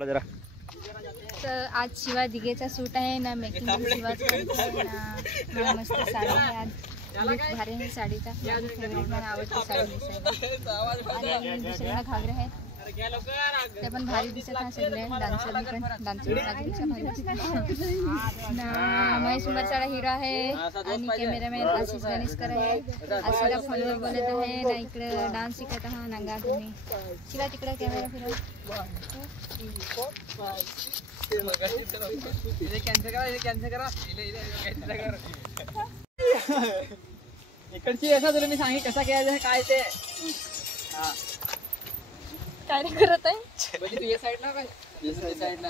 जरा तर आज शिवा दिघेचा सूट आहे ना, मेकिंग शिवाच करते ना, मस्त साडी आहे आज, लुक भारी आहे साडीचा, माझी फेवरेट, मला आवडते साडी दिसायला. आणि दुसऱ्यांना घागरे आहेत ते पण भारी दिसत आहे, सगळे डान्सर पण माझ्यापेक्षा भारी ना. महेश उमरसाडा हिरो आहे आणि कॅमेरामॅन आशिष गणेशकर आहे. आशिषला फोनवर बोलत आहे ना, इकडे डान्स शिकत आहात नांगा तुम्ही. शिवा तिकडे कॅमेरा फिरव. इकडची असा तुला मी सांगे कसा खेळायचं काय ते काय करत आहे. तू या साईडला काय साईडला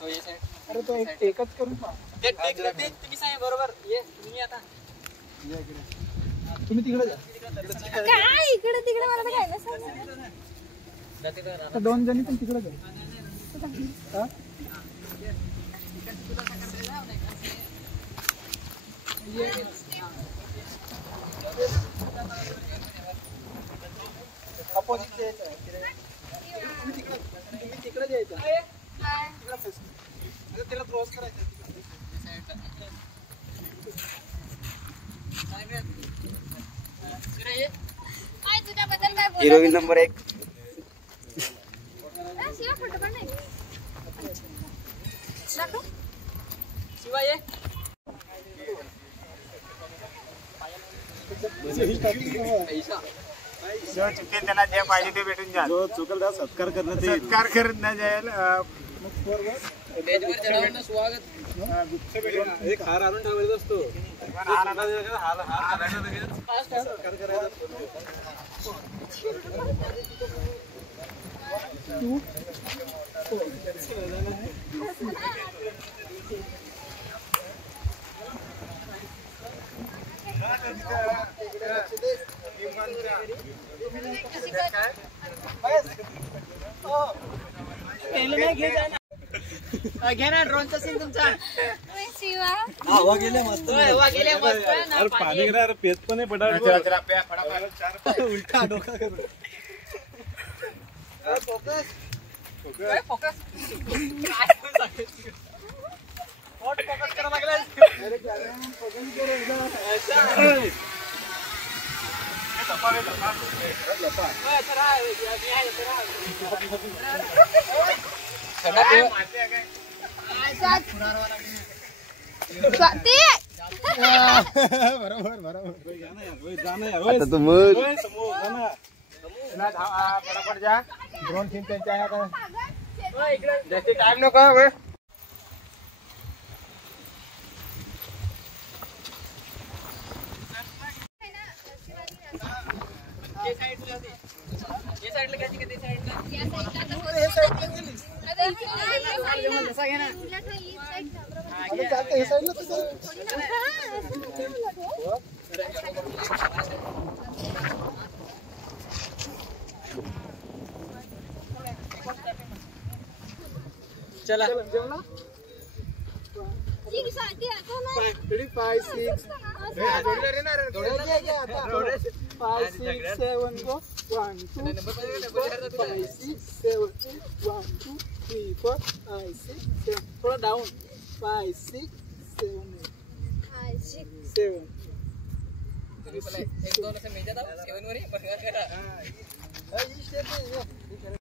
तो या साईड. अरे तो एकच करून तुम्ही सांग बरोबर ये तुम्ही आता तुम्ही तिकडे जा. काय इकडे तिकडे मला तर काय नाही आता दोन जणी पण तिकडे जा. अपोजिट तुम्ही तिकडे जायचं, तिला क्रॉस करायचं. हिरोईन नंबर 1 शिवा ये. चुकेल त्याला जे पाहिजे ते भेटून जा. जो चुकेल त्याला सत्कार करत नाही जाईल. एक हार आणून ठेवायचा असतो. घे ना ड्रोनचा सीन तुमचा. शिवा हवा गेले मस्त. अरे पाणी घेणार पेच पण आहे. उलटा डोका कर. फोकस फोकस फोकस करा लागला. आता तू मग फटाफट जा. ड्रोन सीन त्यांच्या आहे का जास्त टाइम नको. चला 5, 6 5, 6, 7 go. 1, 2, 5, 6, 7, 1, 2, 3, 4, 5, 6, 7. थोड़ा डाउन. 5, 6, 7, 7. एक दोन असं मेजर 7 वर